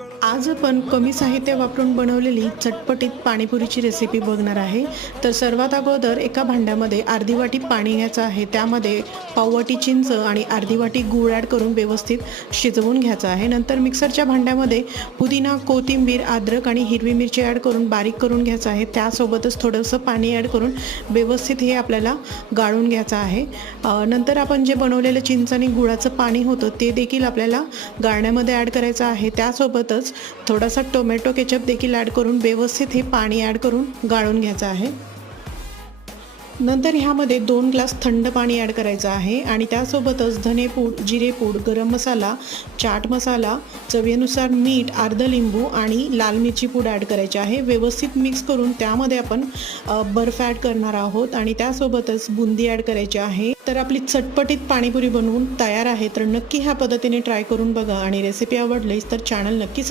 आज आपण कमी साहित्य वापरून बनवलेली चटपटीत पाणीपुरीची रेसिपी बघणार आहे। तर सर्वात अगोदर एका भांड्यामध्ये अर्धी वाटी पाणी घ्यायचं आहे। त्यामध्ये पाव वाटी चिंच आणि अर्धी वाटी गूळ ॲड करून व्यवस्थित शिजवून घ्यायचं आहे। नंतर मिक्सरच्या भांड्यामध्ये पुदिना, कोथिंबीर, अद्रक आणि हिरवी मिरची ॲड करून बारीक करून घ्यायचं आहे। त्यासोबतच थोडंसं पाणी ॲड करून व्यवस्थित हे आपल्याला गाळून घ्यायचं आहे। नंतर आपण जे बनवलेलं चिंच आणि गुळाचं पाणी होतं ते देखील आपल्याला गाळण्यामध्ये ॲड करायचं आहे। त्यासोबतच थोडासा टोमॅटो केचप देखील ॲड करून व्यवस्थित हे पाणी ॲड करून गाळून घ्यायचं आहे। नंतर ह्यामध्ये 2 ग्लास थंड पाणी ॲड करायचं आहे आणि त्यासोबतच धनेपूड, जिरेपूड, गरम मसाला, चाट मसाला, चवीनुसार मीठ, अर्ध लिंबू आणि लाल मिरची पूड ॲड करायची आहे। व्यवस्थित मिक्स करून त्यामध्ये आपण बर्फ ॲड करणार आहोत आणि त्यासोबतच बुंदी ॲड करायची आहे। तर आपली चटपटीत पाणीपुरी बनवून तयार आहे। तर नक्की ह्या पद्धतीने ट्राय करून बघा आणि रेसिपी आवडलीच तर चॅनल नक्की